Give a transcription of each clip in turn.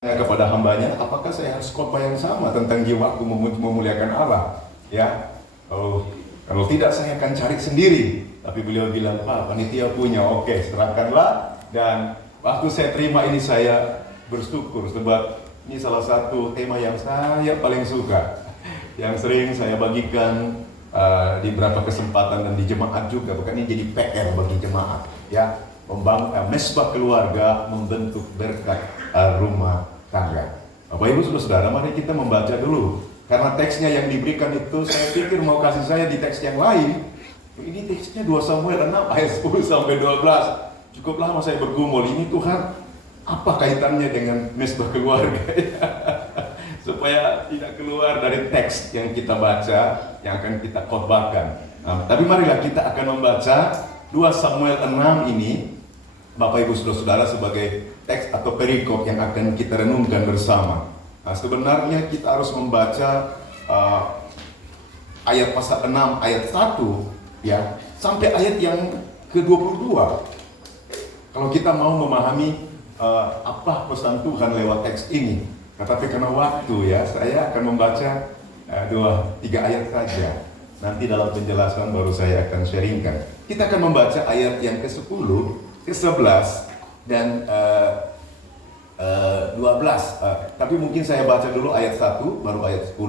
Kepada hambanya, apakah saya harus khotbah yang sama tentang jiwaku memuliakan Allah? Ya, kalau tidak saya akan cari sendiri. Tapi beliau bilang, Pak, panitia punya, oke, serahkanlah. Dan waktu saya terima ini saya bersyukur sebab ini salah satu tema yang saya paling suka, yang sering saya bagikan di beberapa kesempatan dan di jemaat juga. Bukan ini jadi PR bagi jemaat, ya, membangun mesbah keluarga, membentuk berkat rumah tangga. Bapak Ibu Saudara, mari kita membaca dulu. Karena teksnya yang diberikan itu saya pikir mau kasih saya di teks yang lain. Ini teksnya 2 Samuel 6 ayat 10 sampai 12. Cukup lama saya bergumul, ini Tuhan apa kaitannya dengan mesbah keluarga? Supaya tidak keluar dari teks yang kita baca, yang akan kita khotbahkan. Tapi marilah kita akan membaca 2 Samuel 6 ini, Bapak Ibu Saudara, sebagai teks atau perikop yang akan kita renungkan bersama. Sebenarnya kita harus membaca ayat pasal 6 ayat 1 ya sampai ayat yang ke-22. Kalau kita mau memahami apa pesan Tuhan lewat teks ini. Tetapi karena waktu ya, saya akan membaca 2-3 ayat saja. Nanti dalam penjelasan baru saya akan sharingkan. Kita akan membaca ayat yang ke-10, ke-11 dan 12. Tapi mungkin saya baca dulu ayat 1 baru ayat 10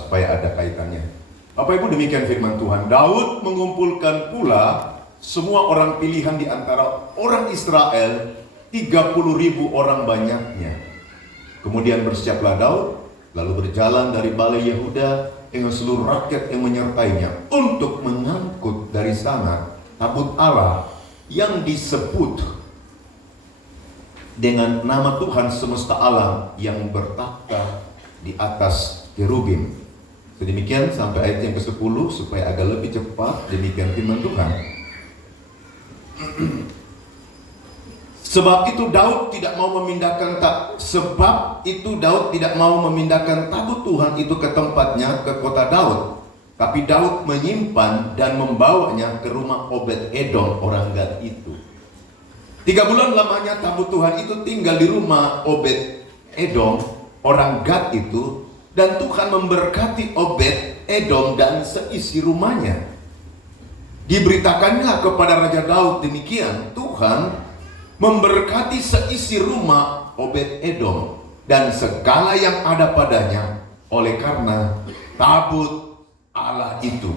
supaya ada kaitannya. Bapak Ibu, demikian firman Tuhan. Daud mengumpulkan pula semua orang pilihan di antara orang Israel, 30.000 orang banyaknya. Kemudian bersiaplah Daud lalu berjalan dari balai Yehuda dengan seluruh rakyat yang menyertainya untuk mengangkut dari sana tabut Allah yang disebut dengan nama Tuhan semesta alam yang bertakhta di atas kerubim. Sedemikian sampai ayat yang ke-10 supaya agak lebih cepat. Demikian firman Tuhan. Sebab itu Daud tidak mau memindahkan tabut Tuhan itu ke tempatnya, ke kota Daud. Tapi Daud menyimpan dan membawanya ke rumah Obed Edom orang Gad itu. 3 bulan lamanya tabut Tuhan itu tinggal di rumah Obed Edom orang Gad itu. Dan Tuhan memberkati Obed Edom dan seisi rumahnya. Diberitakannya kepada Raja Daud demikian, Tuhan memberkati seisi rumah Obed Edom dan segala yang ada padanya oleh karena tabut Allah itu.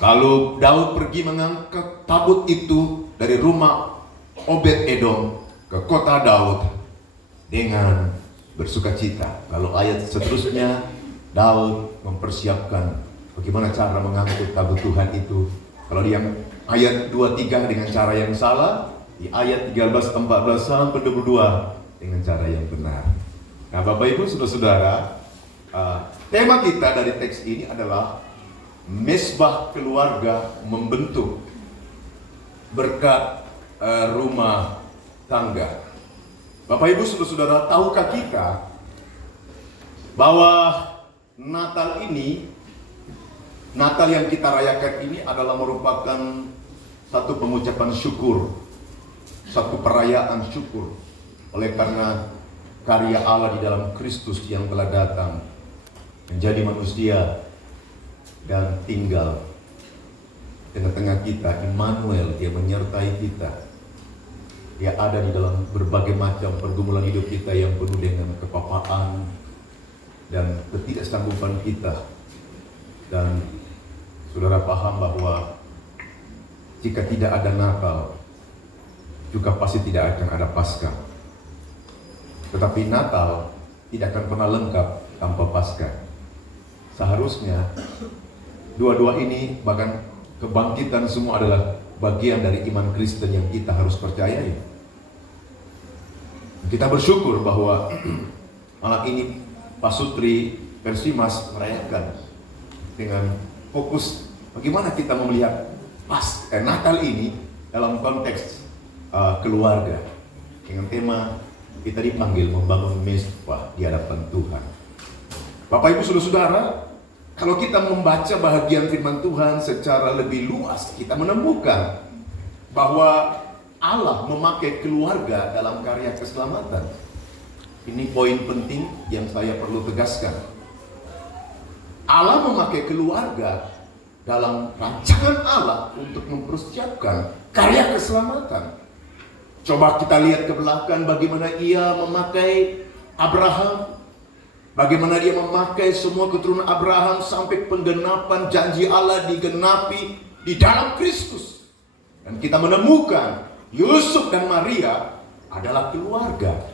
Lalu Daud pergi mengangkat tabut itu dari rumah Obed Edom ke kota Daud dengan bersukacita. Lalu ayat seterusnya, Daud mempersiapkan bagaimana cara mengangkut tabut Tuhan itu. Kalau di yang ayat 23 dengan cara yang salah, di ayat 13, 14 sampai 22 dengan cara yang benar. Nah, Bapak Ibu Saudara, tema kita dari teks ini adalah mesbah keluarga membentuk berkat rumah tangga. Bapak Ibu Saudara, tahukah kita bahwa Natal yang kita rayakan ini adalah merupakan satu pengucapan syukur, satu perayaan syukur oleh karena karya Allah di dalam Kristus yang telah datang menjadi manusia dan tinggal tengah-tengah kita. Immanuel, Dia menyertai kita. Dia ada di dalam berbagai macam pergumulan hidup kita yang penuh dengan kepapaan dan ketidaksanggupan kita. Dan saudara paham bahwa jika tidak ada Natal, juga pasti tidak akan ada Paskah. Tetapi Natal tidak akan pernah lengkap tanpa Paskah. Seharusnya dua-dua ini, bahkan kebangkitan, semua adalah bagian dari iman Kristen yang kita harus percayai. Kita bersyukur bahwa malam ini Pasutri Persimas merayakan dengan fokus bagaimana kita melihat Natal ini dalam konteks keluarga, dengan tema kita dipanggil membangun mesbah di hadapan Tuhan. Bapak Ibu Saudara, kalau kita membaca bahagian firman Tuhan secara lebih luas, kita menemukan bahwa Allah memakai keluarga dalam karya keselamatan. Ini poin penting yang saya perlu tegaskan. Allah memakai keluarga dalam rancangan Allah untuk mempersiapkan karya keselamatan. Coba kita lihat ke belakang bagaimana ia memakai Abraham, bagaimana dia memakai semua keturunan Abraham sampai penggenapan janji Allah digenapi di dalam Kristus. Dan kita menemukan Yusuf dan Maria adalah keluarga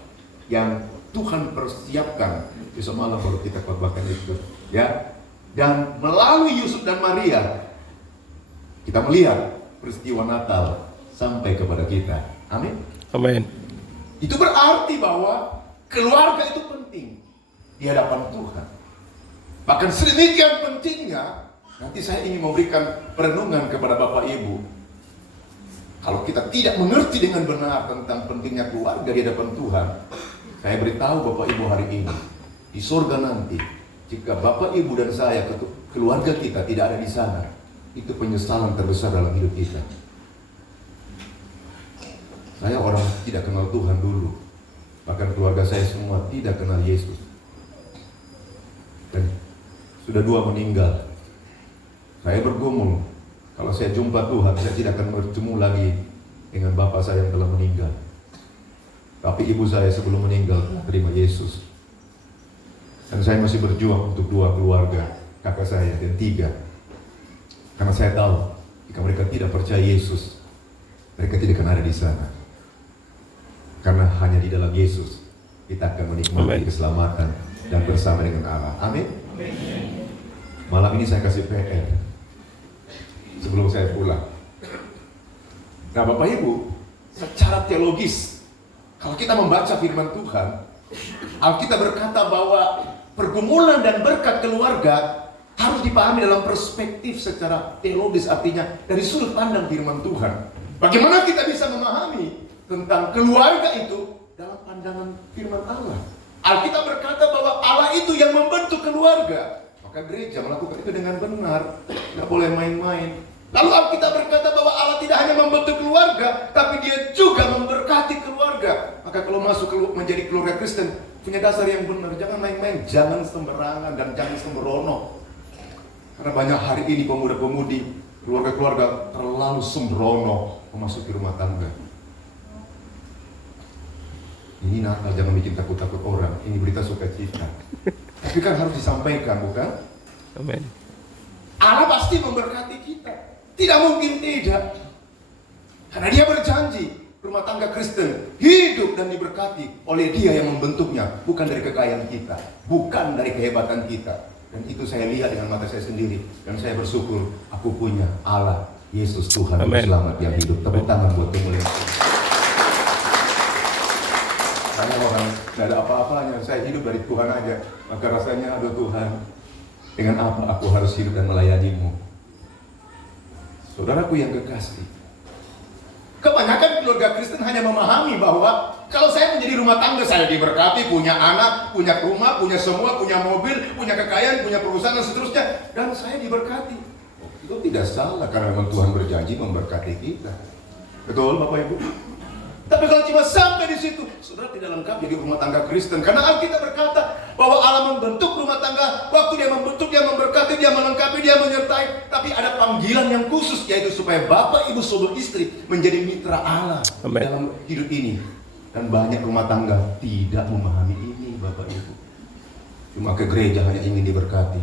yang Tuhan persiapkan. Besok malam baru kita khotbahkan itu, ya. Dan melalui Yusuf dan Maria kita melihat peristiwa Natal sampai kepada kita. Amin. Amin. Itu berarti bahwa keluarga itu penting di hadapan Tuhan. Bahkan sedemikian pentingnya, nanti saya ingin memberikan perenungan kepada Bapak Ibu. Kalau kita tidak mengerti dengan benar tentang pentingnya keluarga di hadapan Tuhan, saya beritahu Bapak Ibu hari ini, di surga nanti, jika Bapak Ibu dan saya, keluarga kita tidak ada di sana, itu penyesalan terbesar dalam hidup kita. Saya orang tidak kenal Tuhan dulu, bahkan keluarga saya semua tidak kenal Yesus. Dan sudah 2 meninggal. Saya bergumul, kalau saya jumpa Tuhan, saya tidak akan bertemu lagi dengan bapak saya yang telah meninggal. Tapi ibu saya sebelum meninggal terima Yesus. Dan saya masih berjuang untuk 2 keluarga, kakak saya dan 3. Karena saya tahu, jika mereka tidak percaya Yesus, mereka tidak akan ada di sana. Karena hanya di dalam Yesus kita akan menikmati keselamatan dan bersama dengan Allah. Amin. Malam ini saya kasih PR sebelum saya pulang. Nah Bapak Ibu, secara teologis, kalau kita membaca firman Tuhan, Alkitab berkata bahwa pergumulan dan berkat keluarga harus dipahami dalam perspektif secara teologis, artinya dari sudut pandang firman Tuhan. Bagaimana kita bisa memahami tentang keluarga itu dalam pandangan firman Allah? Alkitab berkata bahwa Allah itu yang membentuk keluarga. Maka gereja melakukan itu dengan benar, nggak boleh main-main. Lalu Alkitab berkata bahwa Allah tidak hanya membentuk keluarga, tapi Dia juga memberkati keluarga. Maka kalau masuk menjadi keluarga Kristen, punya dasar yang benar. Jangan main-main, jangan sembarangan, dan jangan sembrono. Karena banyak hari ini pemuda-pemudi, keluarga-keluarga terlalu sembrono memasuki rumah tangga. Ini Natal, jangan bikin takut-takut orang. Ini berita sukacita. Tapi kan harus disampaikan, bukan? Amin. Allah pasti memberkati kita. Tidak mungkin tidak. Karena Dia berjanji, rumah tangga Kristen hidup dan diberkati oleh Dia yang membentuknya. Bukan dari kekayaan kita, bukan dari kehebatan kita. Dan itu saya lihat dengan mata saya sendiri. Dan saya bersyukur, aku punya Allah, Yesus Tuhan Selamat yang hidup. Tepuk tangan buat kemuliaan. Saya orang tidak ada apa-apanya, saya hidup dari Tuhan aja. Maka rasanya, aduh Tuhan, dengan apa aku harus hidup dan melayani-Mu? Saudaraku yang kekasih, kebanyakan keluarga Kristen hanya memahami bahwa kalau saya menjadi rumah tangga, saya diberkati, punya anak, punya rumah, punya semua, punya mobil, punya kekayaan, punya perusahaan dan seterusnya, dan saya diberkati. Itu tidak salah karena memang Tuhan berjanji memberkati kita. Betul Bapak Ibu? Tapi kalau cuma sampai di situ, saudara tidak lengkap jadi rumah tangga Kristen. Karena Alkitab berkata bahwa Allah membentuk rumah tangga. Waktu Dia membentuk, Dia memberkati, Dia melengkapi, Dia menyertai. Tapi ada panggilan yang khusus, yaitu supaya Bapak, Ibu, Saudara, istri menjadi mitra Allah dalam hidup ini. Dan banyak rumah tangga tidak memahami ini, Bapak Ibu. Cuma ke gereja hanya ingin diberkati,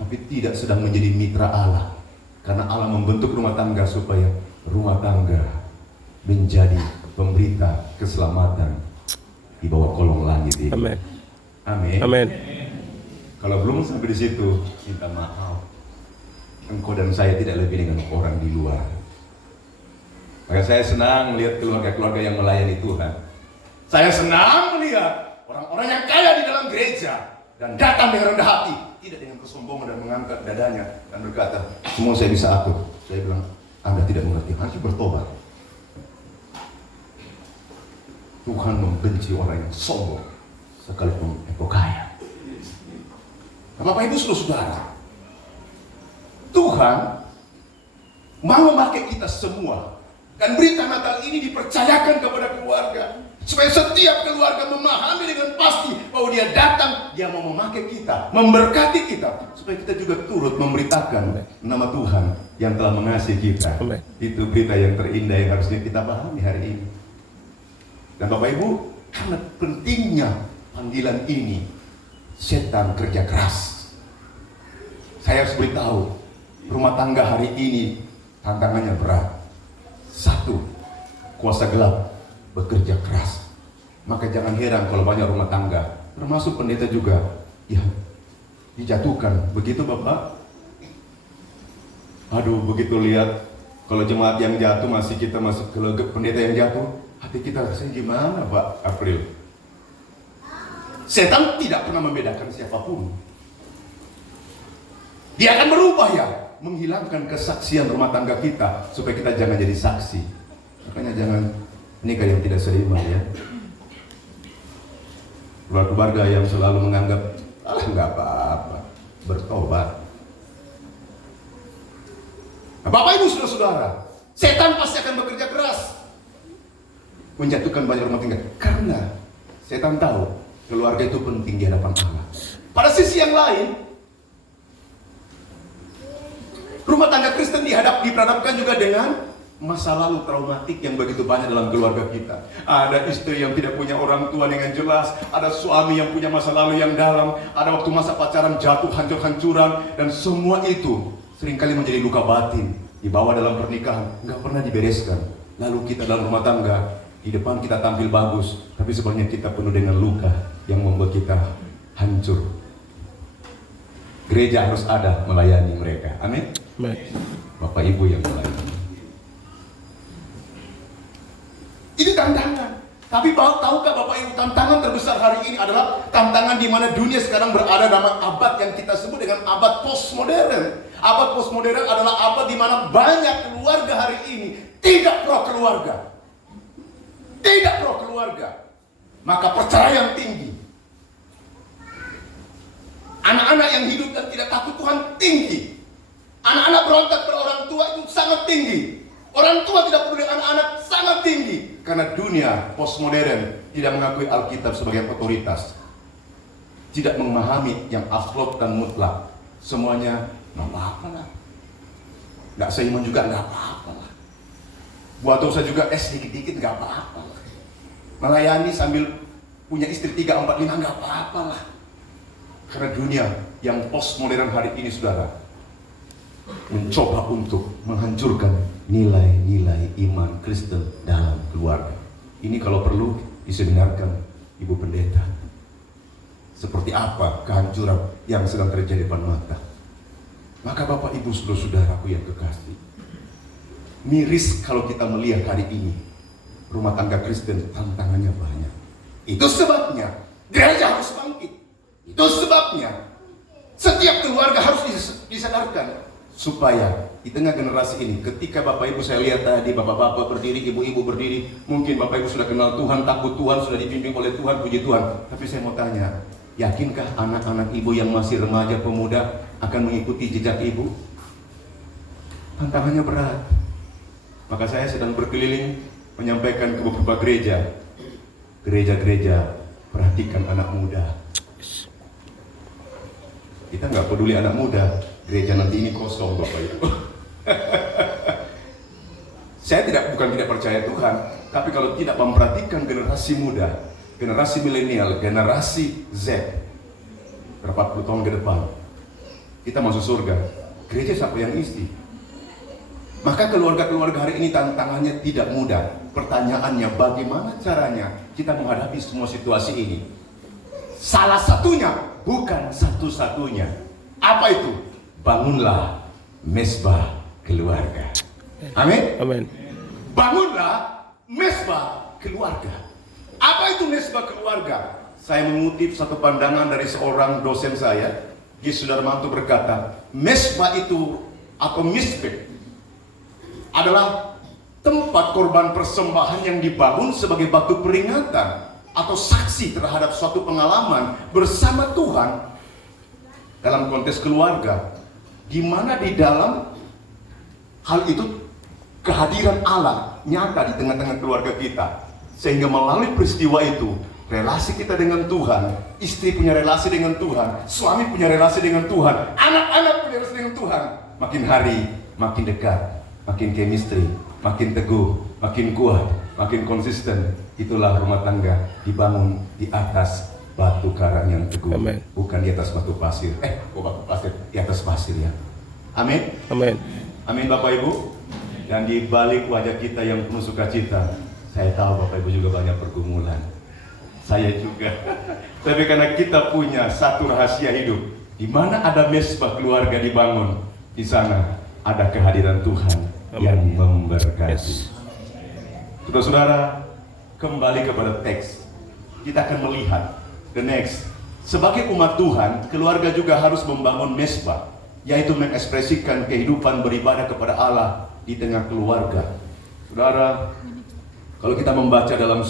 tapi tidak sedang menjadi mitra Allah. Karena Allah membentuk rumah tangga supaya rumah tangga menjadi pemberita keselamatan di bawah kolong langit ini. Amin. Amin. Amin. Kalau belum sampai di situ, minta maaf. Engkau dan saya tidak lebih dengan orang di luar. Maka saya senang melihat keluarga-keluarga yang melayani Tuhan. Saya senang melihat orang-orang yang kaya di dalam gereja dan datang dengan rendah hati, tidak dengan kesombongan dan mengangkat dadanya dan berkata, semua saya bisa atur. Saya bilang, Anda tidak mengerti, harus bertobat. Tuhan membenci orang yang sombong sekalipun engkau kaya. Bapak Ibu saudara, Tuhan mau memakai kita semua, dan berita Natal ini dipercayakan kepada keluarga. Supaya setiap keluarga memahami dengan pasti bahwa dia datang, dia mau memakai kita, memberkati kita, supaya kita juga turut memberitakan nama Tuhan yang telah mengasihi kita. Itu berita yang terindah yang harusnya kita pahami hari ini. Dan Bapak Ibu, karena pentingnya panggilan ini, setan kerja keras. Saya harus beritahu, rumah tangga hari ini tantangannya berat. Satu, kuasa gelap bekerja keras. Maka jangan heran kalau banyak rumah tangga, termasuk pendeta juga, ya dijatuhkan. Begitu Bapak? Aduh, begitu lihat kalau jemaat yang jatuh masih kita masuk ke pendeta yang jatuh, hati kita rasanya gimana Pak April? Setan tidak pernah membedakan siapapun. Dia akan berubah ya, menghilangkan kesaksian rumah tangga kita supaya kita jangan jadi saksi. Makanya jangan nikah yang tidak seimbang ya. Keluarga yang selalu menganggap nggak apa-apa, bertobat. Nah, Bapak Ibu saudara-saudara, setan pasti akan bekerja keras menjatuhkan banyak rumah tangga karena setan tahu keluarga itu penting di hadapan Allah. Pada sisi yang lain, rumah tangga Kristen diperhadapkan juga dengan masa lalu traumatik yang begitu banyak dalam keluarga kita. Ada istri yang tidak punya orang tua dengan jelas, ada suami yang punya masa lalu yang dalam, ada waktu masa pacaran jatuh hancur-hancuran, dan semua itu seringkali menjadi luka batin dibawa dalam pernikahan, nggak pernah dibereskan. Lalu kita dalam rumah tangga, di depan kita tampil bagus, tapi sebenarnya kita penuh dengan luka yang membuat kita hancur. Gereja harus ada melayani mereka. Amin. Bapak Ibu yang melayani. Ini tantangan. Tapi tahukah Bapak Ibu, tantangan terbesar hari ini adalah tantangan di mana dunia sekarang berada dalam abad yang kita sebut dengan abad postmodern. Abad postmodern adalah abad di mana banyak keluarga hari ini tidak pro keluarga. Tidak pro keluarga. Maka perceraian tinggi. Anak-anak yang hidup dan tidak takut Tuhan tinggi. Anak-anak berontak pada orang tua itu sangat tinggi. Orang tua tidak peduli dengan anak-anak sangat tinggi. Karena dunia postmodern tidak mengakui Alkitab sebagai otoritas. Tidak memahami yang absolut dan mutlak. Semuanya nggak apa-apa lah. Nggak seiman juga nggak apa-apa lah. Buat dosa juga sedikit-dikit nggak apa-apa lah. Melayani sambil punya istri 3, 4, 5 nggak apa-apa lah. Karena dunia yang postmodern hari ini saudara mencoba untuk menghancurkan nilai-nilai iman Kristen dalam keluarga. Ini kalau perlu diseminarkan Ibu Pendeta. Seperti apa kehancuran yang sedang terjadi depan mata. Maka Bapak Ibu saudara-saudaraku yang kekasih, miris kalau kita melihat hari ini rumah tangga Kristen tantangannya banyak. Itu sebabnya gereja harus bangkit. Itu sebabnya setiap keluarga harus disadarkan. Supaya di tengah generasi ini, ketika Bapak Ibu saya lihat tadi, bapak-bapak berdiri, ibu-ibu berdiri, mungkin Bapak Ibu sudah kenal Tuhan, takut Tuhan, sudah dibimbing oleh Tuhan, puji Tuhan. Tapi saya mau tanya, yakinkah anak-anak ibu yang masih remaja pemuda akan mengikuti jejak ibu? Tantangannya berat. Maka saya sedang berkeliling menyampaikan ke beberapa gereja. Gereja-gereja, perhatikan anak muda. Kita nggak peduli anak muda, gereja nanti ini kosong Bapak Ibu. Saya bukan tidak percaya Tuhan, tapi kalau tidak memperhatikan generasi muda, generasi milenial, generasi Z, berapa puluh tahun ke depan, kita masuk surga. Gereja siapa yang isi? Maka keluarga-keluarga hari ini tantangannya tidak mudah. Pertanyaannya, bagaimana caranya kita menghadapi semua situasi ini? Salah satunya, bukan satu-satunya. Apa itu? Bangunlah mesbah keluarga. Amin. Amin. Bangunlah mesbah keluarga. Apa itu mesbah keluarga? Saya mengutip satu pandangan dari seorang dosen saya, G. Sudarmanto berkata, mesbah itu atau misbeh adalah tempat korban persembahan yang dibangun sebagai batu peringatan atau saksi terhadap suatu pengalaman bersama Tuhan dalam konteks keluarga, di mana di dalam hal itu kehadiran Allah nyata di tengah-tengah keluarga kita. Sehingga melalui peristiwa itu, relasi kita dengan Tuhan, istri punya relasi dengan Tuhan, suami punya relasi dengan Tuhan, anak-anak punya relasi dengan Tuhan, makin hari makin dekat, makin chemistry, makin teguh, makin kuat, makin konsisten. Itulah rumah tangga dibangun di atas batu karang yang teguh. Amen. Bukan di atas batu pasir. Batu pasir, di atas pasir ya. Amin. Amin. Amin Bapak Ibu. Dan di balik wajah kita yang penuh sukacita, saya tahu Bapak Ibu juga banyak pergumulan. Saya juga. Tapi karena kita punya satu rahasia hidup, di mana ada mesbah keluarga dibangun, di sana ada kehadiran Tuhan yang memberkati. Saudara-saudara, kembali kepada teks. Kita akan melihat the next. Sebagai umat Tuhan, keluarga juga harus membangun mesbah, yaitu mengekspresikan kehidupan beribadah kepada Allah di tengah keluarga. Saudara, kalau kita membaca dalam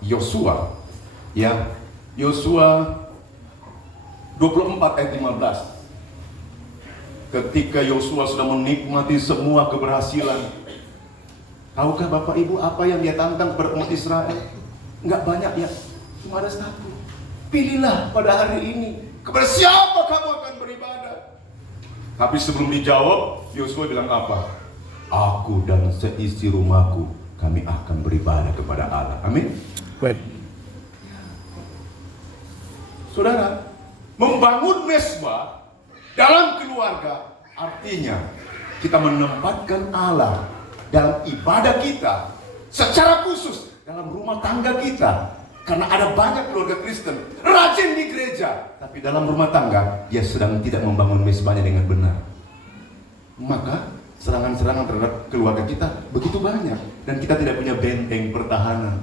Yosua, ya, Yosua 24 ayat 15. Ketika Yosua sudah menikmati semua keberhasilan, tahukah Bapak Ibu apa yang dia tantang kepada umat Israel? Enggak banyak ya, cuma ada satu. Pilihlah pada hari ini kepada siapa kamu akan beribadah. Tapi sebelum dijawab, Yosua bilang apa? Aku dan seisi rumahku, kami akan beribadah kepada Allah. Amin. Saudara, membangun mesbah dalam keluarga artinya kita menempatkan Allah dalam ibadah kita secara khusus dalam rumah tangga kita. Karena ada banyak keluarga Kristen rajin di gereja, tapi dalam rumah tangga dia sedang tidak membangun mesbahnya dengan benar. Maka serangan-serangan terhadap keluarga kita begitu banyak, dan kita tidak punya benteng pertahanan.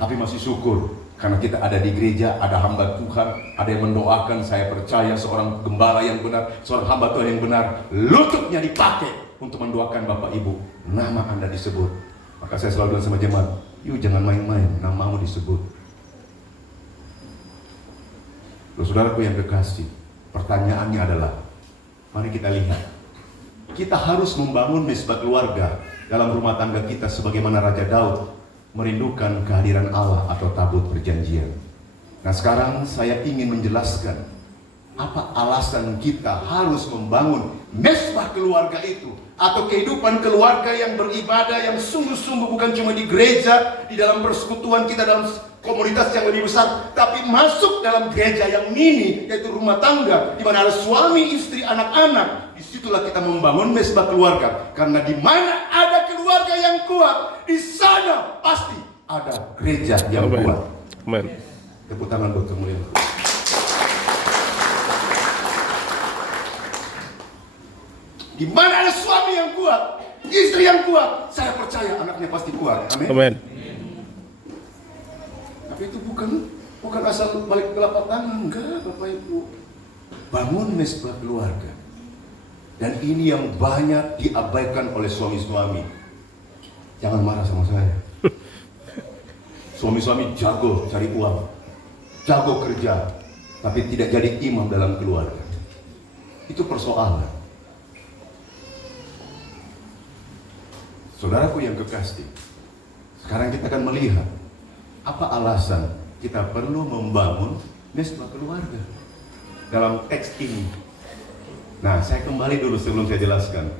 Tapi masih syukur karena kita ada di gereja, ada hamba Tuhan, ada yang mendoakan. Saya percaya seorang gembala yang benar, seorang hamba Tuhan yang benar, lututnya dipakai untuk mendoakan Bapak Ibu, nama Anda disebut. Maka saya selalu bilang sama jemaat, yuk jangan main-main, namamu disebut. Loh, saudaraku yang kekasih, pertanyaannya adalah, mari kita lihat. Kita harus membangun mesbah keluarga dalam rumah tangga kita sebagaimana Raja Daud merindukan kehadiran Allah atau tabut perjanjian. Nah, sekarang saya ingin menjelaskan apa alasan kita harus membangun mesbah keluarga itu, atau kehidupan keluarga yang beribadah yang sungguh-sungguh, bukan cuma di gereja, di dalam persekutuan kita dalam komunitas yang lebih besar, tapi masuk dalam gereja yang mini, yaitu rumah tangga, di mana ada suami, istri, anak-anak. Disitulah kita membangun mesbah keluarga, karena di mana ada keluarga yang kuat, di sana pasti ada gereja yang kuat. Amen. Tepuk tangan buat kemuliaan. Di mana ada suami yang kuat, istri yang kuat, saya percaya anaknya pasti kuat. Amin. Amen. Tapi itu bukan asal balik telapak tangan, enggak Bapak Ibu. Bangun mesbah keluarga. Dan ini yang banyak diabaikan oleh suami-suami. Jangan marah sama saya. Suami-suami jago cari uang, jago kerja, tapi tidak jadi imam dalam keluarga. Itu persoalan. Saudaraku yang kekasih, sekarang kita akan melihat apa alasan kita perlu membangun mesbah keluarga dalam teks ini. Nah, saya kembali dulu sebelum saya jelaskan.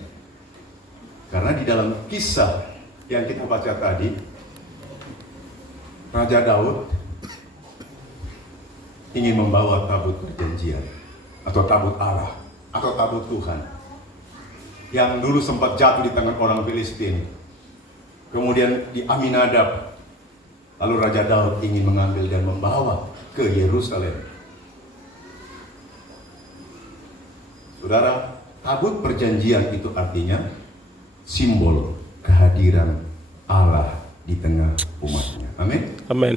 Karena di dalam kisah yang kita baca tadi, Raja Daud ingin membawa tabut perjanjian, atau tabut Allah, atau tabut Tuhan, yang dulu sempat jatuh di tangan orang Filistin. Kemudian di Aminadab. Lalu Raja Daud ingin mengambil dan membawa ke Yerusalem. Saudara, tabut perjanjian itu artinya simbol kehadiran Allah di tengah umatnya. Amin. Amin.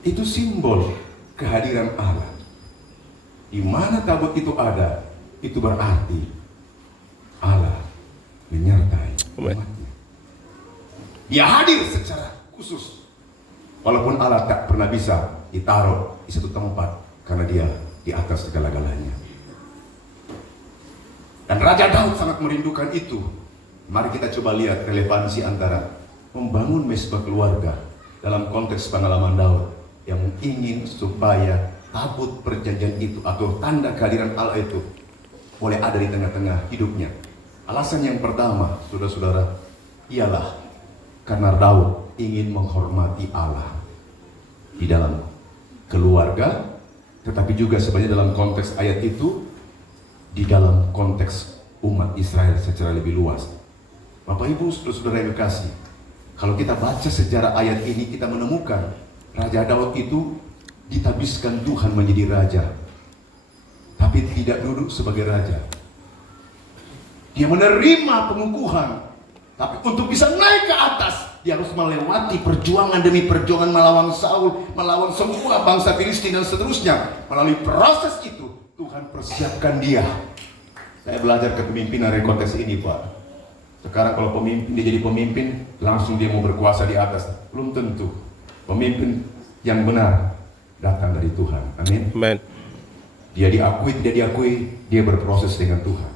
Itu simbol kehadiran Allah. Di mana tabut itu ada, itu berarti Allah menyertai umatnya. Dia hadir secara khusus. Walaupun Allah tak pernah bisa ditaruh di satu tempat, karena dia di atas segala-galanya. Dan Raja Daud sangat merindukan itu. Mari kita coba lihat relevansi antara membangun mesbah keluarga dalam konteks pengalaman Daud yang ingin supaya tabut perjanjian itu atau tanda kehadiran Allah itu boleh ada di tengah-tengah hidupnya. Alasan yang pertama, saudara-saudara, ialah karena Daud ingin menghormati Allah di dalam keluarga, tetapi juga sebenarnya dalam konteks ayat itu di dalam konteks umat Israel secara lebih luas. Bapak Ibu, saudara-saudara yang kekasih, kalau kita baca sejarah ayat ini, kita menemukan Raja Daud itu ditabiskan Tuhan menjadi raja, tapi tidak duduk sebagai raja. Dia menerima pengukuhan, tapi untuk bisa naik ke atas, dia harus melewati perjuangan demi perjuangan melawan Saul, melawan semua bangsa Filistin dan seterusnya. Melalui proses itu, Tuhan persiapkan dia. Saya belajar kepemimpinan dari konteks ini, Pak. Sekarang kalau pemimpin, dia jadi pemimpin, langsung dia mau berkuasa di atas. Belum tentu. Pemimpin yang benar datang dari Tuhan. Amin. Amen. Dia diakui, tidak diakui, dia berproses dengan Tuhan.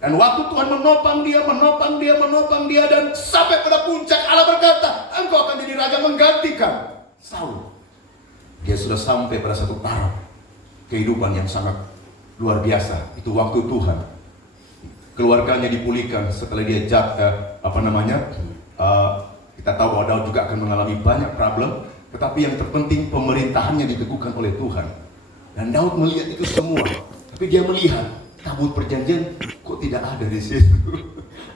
Dan waktu Tuhan menopang dia, dan sampai pada puncak Allah berkata, engkau akan jadi raja menggantikan Saul. Dia sudah sampai pada satu taraf kehidupan yang sangat luar biasa. Itu waktu Tuhan. Keluarganya dipulihkan setelah dia kita tahu bahwa Daud juga akan mengalami banyak problem, tetapi yang terpenting pemerintahannya diteguhkan oleh Tuhan. Dan Daud melihat itu semua, tapi dia melihat tabut perjanjian kok tidak ada di situ.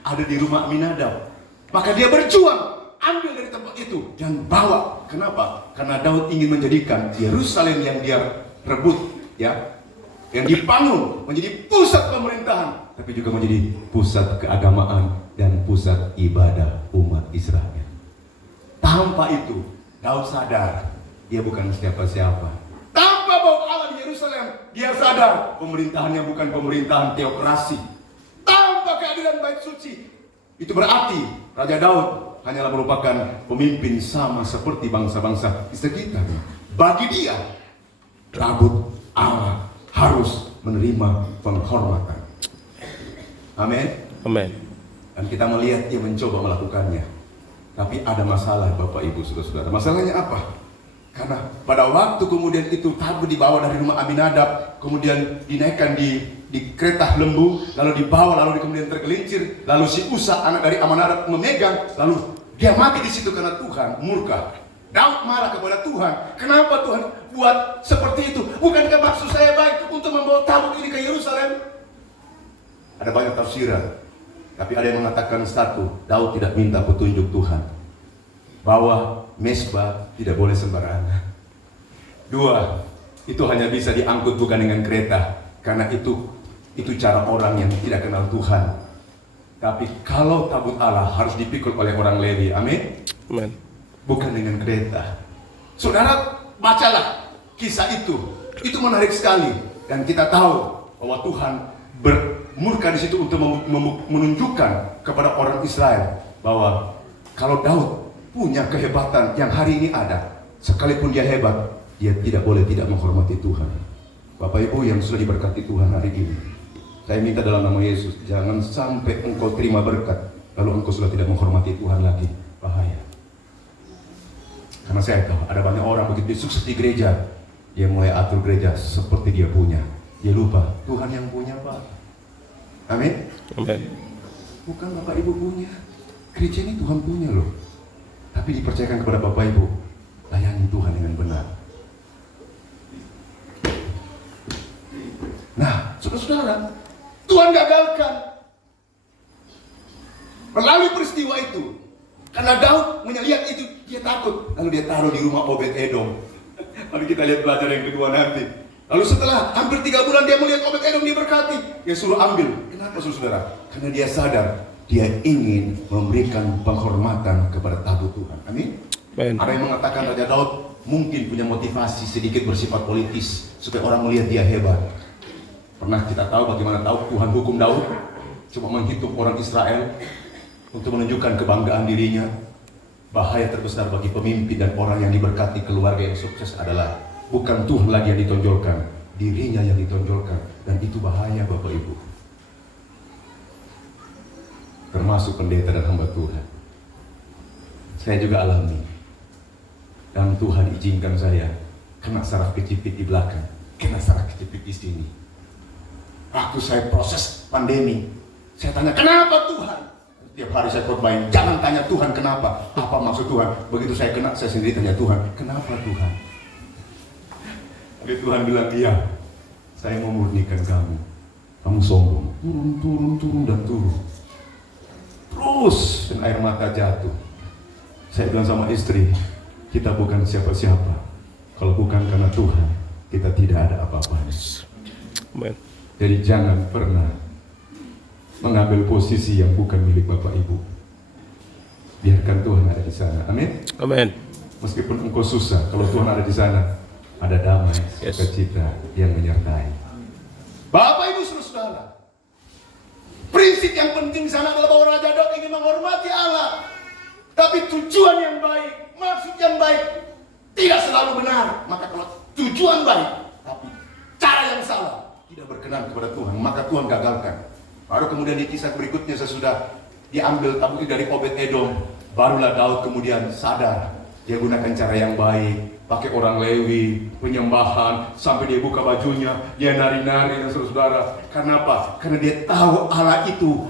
Ada di rumah Aminadab. Maka dia berjuang, ambil dari tempat itu dan bawa. Kenapa? Karena Daud ingin menjadikan Yerusalem yang dia rebut, yang dibangun menjadi pusat pemerintahan, tapi juga menjadi pusat keagamaan dan pusat ibadah umat Israel. Tanpa itu, Daud sadar dia bukan siapa-siapa. Tanpa bawa Allah di Yerusalem, dia sadar pemerintahannya bukan pemerintahan teokrasi. Tanpa kehadiran bait suci, itu berarti Raja Daud hanyalah merupakan pemimpin sama seperti bangsa-bangsa di sekitar. Bagi dia, tabut Allah harus menerima penghormatan. Amin. Amen. Dan kita melihat dia mencoba melakukannya. Tapi ada masalah, Bapak Ibu Saudara-saudara. Masalahnya apa? Karena pada waktu kemudian itu tabut dibawa dari rumah Aminadab, kemudian dinaikkan di kereta lembu, lalu dibawa, lalu kemudian tergelincir, lalu si Usa anak dari Aminadab memegang, lalu dia mati di situ karena Tuhan murka. Daud marah kepada Tuhan. Kenapa Tuhan buat seperti itu? Bukankah maksud saya baik untuk membawa tabut ini ke Yerusalem? Ada banyak tafsiran, tapi ada yang mengatakan satu, Daud tidak minta petunjuk Tuhan bahwa mesbah tidak boleh sembarangan. Dua, itu hanya bisa diangkut bukan dengan kereta, karena itu cara orang yang tidak kenal Tuhan. Tapi kalau tabut Allah harus dipikul oleh orang Lewi, amin? Amen. Bukan dengan kereta. Saudara, bacalah kisah itu. Itu menarik sekali. Dan kita tahu bahwa Tuhan bermurka di situ untuk menunjukkan kepada orang Israel bahwa kalau Daud punya kehebatan yang hari ini ada, sekalipun dia hebat, dia tidak boleh tidak menghormati Tuhan. Bapak Ibu yang sudah diberkati Tuhan hari ini, saya minta dalam nama Yesus, jangan sampai engkau terima berkat lalu engkau sudah tidak menghormati Tuhan lagi. Bahaya. Karena saya tahu ada banyak orang begitu dia sukses di gereja, dia mulai atur gereja seperti dia punya. Dia lupa Tuhan yang punya, Pak. Amin. Amen. Bukan Bapak Ibu punya. Gereja ini Tuhan punya loh. Tapi dipercayakan kepada Bapak Ibu, layani Tuhan dengan benar. Nah, saudara-saudara, Tuhan gagalkan melalui peristiwa itu. Karena Daud melihat itu, dia takut. Lalu dia taruh di rumah Obed-Edom. Mari kita lihat pelajaran yang kedua nanti. Lalu setelah hampir 3 bulan dia melihat Obed-Edom diberkati, dia suruh ambil. Kenapa saudara? Karena dia sadar dia ingin memberikan penghormatan kepada tabut Tuhan. Amin. Amen. Ada yang mengatakan Raja Daud mungkin punya motivasi sedikit bersifat politis supaya orang melihat dia hebat. Pernah kita tahu bagaimana Tuhan hukum Daud? Cuma menghitung orang Israel untuk menunjukkan kebanggaan dirinya. Bahaya terbesar bagi pemimpin dan orang yang diberkati keluarga yang sukses adalah bukan Tuhan lagi yang ditonjolkan, dirinya yang ditonjolkan. Dan itu bahaya Bapak Ibu. termasuk pendeta dan hamba Tuhan. Saya juga alami. Dan Tuhan izinkan saya kena saraf kejepit di belakang, kena saraf kejepit di sini. Waktu saya proses pandemi, saya tanya, kenapa Tuhan? Tiap hari saya khotbahin, jangan tanya Tuhan kenapa, apa maksud Tuhan. Begitu saya kena, saya sendiri tanya Tuhan, kenapa Tuhan? Tapi Tuhan bilang, iya, saya mau murnikan kamu. Kamu sombong, turun dan turun. Terus, dan air mata jatuh. Saya bilang sama istri, kita bukan siapa-siapa. Kalau bukan karena Tuhan, kita tidak ada apa-apanya. Jadi jangan pernah mengambil posisi yang bukan milik Bapak Ibu. Biarkan Tuhan ada di sana. Amin. Amin. Meskipun engkau susah, kalau Tuhan ada di sana, ada damai, sukacita yang menyertai. Bapak Ibu saudara, prinsip yang penting sana adalah bahwa Raja Daud ingin menghormati Allah, tapi tujuan yang baik, maksud yang baik tidak selalu benar. Maka kalau tujuan baik, tapi cara yang salah, tidak berkenan kepada Tuhan, maka Tuhan gagalkan. Baru kemudian di kisah berikutnya sesudah diambil tabut dari Obed-Edom, barulah Daud kemudian sadar. Dia gunakan cara yang baik, pakai orang Lewi, penyembahan, sampai dia buka bajunya, dia nari-nari dan saudara. Karena apa? Karena dia tahu Allah itu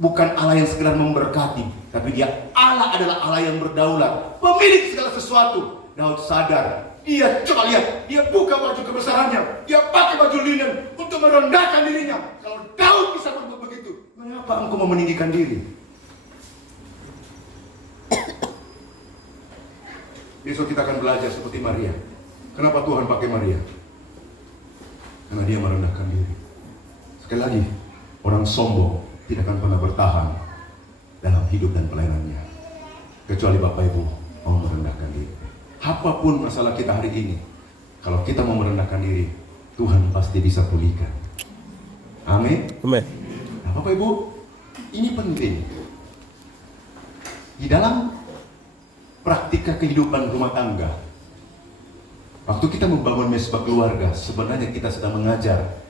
bukan Allah yang sekedar memberkati, tapi dia Allah adalah Allah yang berdaulat, pemilik segala sesuatu. Daud sadar, dia coba lihat, dia buka baju kebesarannya, dia pakai baju linen untuk merendahkan dirinya. Kalau Daud bisa berbuat begitu, mengapa engkau mau meninggikan diri? Besok kita akan belajar seperti Maria. Kenapa Tuhan pakai Maria? Karena dia merendahkan diri. Sekali lagi, orang sombong tidak akan pernah bertahan dalam hidup dan pelayanannya, kecuali Bapak Ibu mau merendahkan diri. Apapun masalah kita hari ini, kalau kita mau merendahkan diri, Tuhan pasti bisa pulihkan. Amin. Amin. Nah, Bapak Ibu, ini penting. Di dalam praktika kehidupan rumah tangga, waktu kita membangun mesbah keluarga, sebenarnya kita sedang mengajar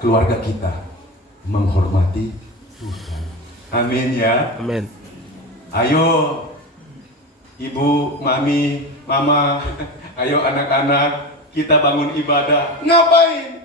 keluarga kita menghormati Tuhan. Amin ya. Amin. Ayo ibu, mami, mama, ayo anak-anak, kita bangun ibadah. Ngapain?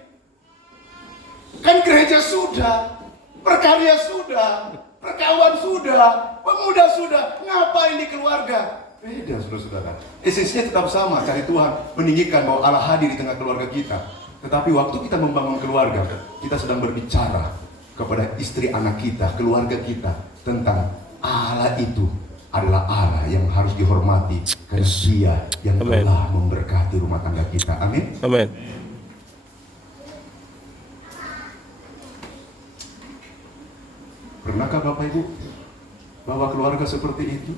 Kan gereja sudah, perkarya sudah, perkawan sudah, pemuda sudah, ngapain di keluarga? Beda saudara-saudara. Esensinya tetap sama, cari Tuhan, meninggikan bahwa Allah hadir di tengah keluarga kita. Tetapi waktu kita membangun keluarga, kita sedang berbicara kepada istri anak kita, keluarga kita, tentang Allah itu adalah Allah yang harus dihormati, karena Dia yang telah memberkati rumah tangga kita. Amin. Amin. Pernahkah Bapak Ibu bawa keluarga seperti itu?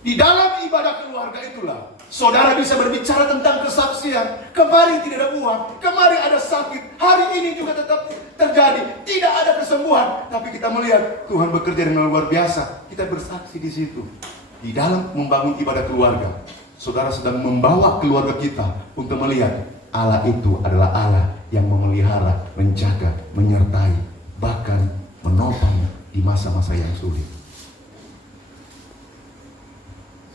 Di dalam ibadah keluarga itulah saudara bisa berbicara tentang kesaksian. Kemarin tidak ada uang, kemarin ada sakit, hari ini juga tetap terjadi, tidak ada kesembuhan, tapi kita melihat Tuhan bekerja dengan luar biasa. Kita bersaksi di situ. Di dalam membangun ibadah keluarga, saudara sedang membawa keluarga kita untuk melihat Allah itu adalah Allah yang memelihara, menjaga, menyertai, bahkan menopang di masa-masa yang sulit.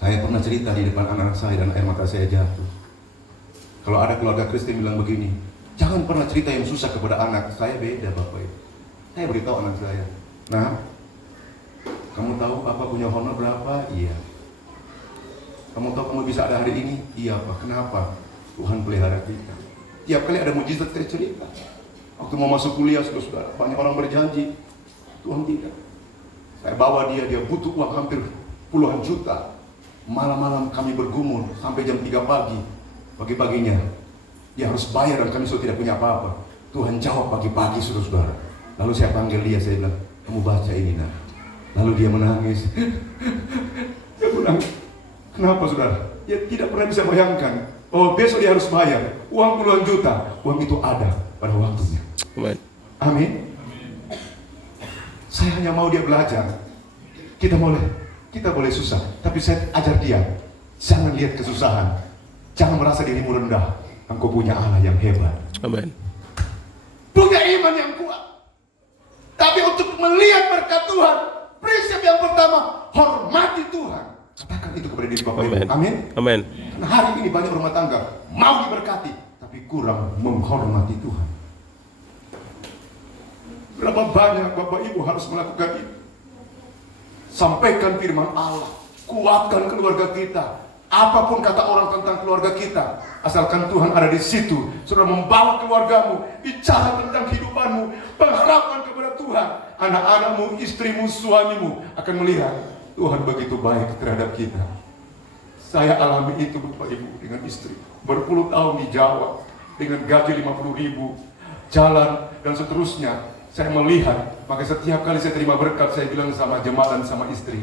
Saya pernah cerita di depan anak-anak saya dan air mata saya jatuh. Kalau ada keluarga Kristen bilang begini, jangan pernah cerita yang susah kepada anak. Saya beda Bapak Ibu. Saya beritahu anak saya, nah, kamu tahu Papa punya honor berapa? Iya. Kamu tahu kamu bisa ada hari ini? Iya Pak. Kenapa? Tuhan pelihara kita. Tiap kali ada mujizat saya cerita. Waktu mau masuk kuliah, saudara, banyak orang berjanji, Tuhan tidak. Saya bawa dia butuh uang hampir puluhan juta. Malam-malam kami bergumul sampai jam 3 pagi. Pagi-paginya dia harus bayar dan kami sudah tidak punya apa-apa. Tuhan jawab pagi-pagi, saudara. Lalu saya panggil dia, saya bilang, kamu baca ini nak. Lalu dia menangis. Saya bilang, kenapa saudara? Dia tidak pernah bisa bayangkan bahwa besok dia harus bayar uang puluhan juta. Uang itu ada pada waktunya. Amin. Saya hanya mau dia belajar. Kita boleh susah, tapi saya ajar dia, jangan lihat kesusahan, jangan merasa dirimu rendah. Engkau punya Allah yang hebat. Amin. Punya iman yang kuat. Tapi untuk melihat berkat Tuhan, prinsip yang pertama, hormati Tuhan. Katakan itu kepada diri Bapak Ibu. Amin. Amin. Karena hari ini banyak rumah tangga mau diberkati, tapi kurang menghormati Tuhan. Berapa banyak Bapak Ibu harus melakukan itu? Sampaikan firman Allah, kuatkan keluarga kita. Apapun kata orang tentang keluarga kita, asalkan Tuhan ada di situ, sudah membawa keluargamu, bicara tentang kehidupanmu, pengharapan kepada Tuhan. Anak-anakmu, istrimu, suamimu akan melihat Tuhan begitu baik terhadap kita. Saya alami itu Bapak Ibu dengan istri. Berpuluh tahun di Jawa, dengan gaji 50.000, jalan dan seterusnya. Saya melihat, maka setiap kali saya terima berkat, saya bilang sama jemaat dan sama istri,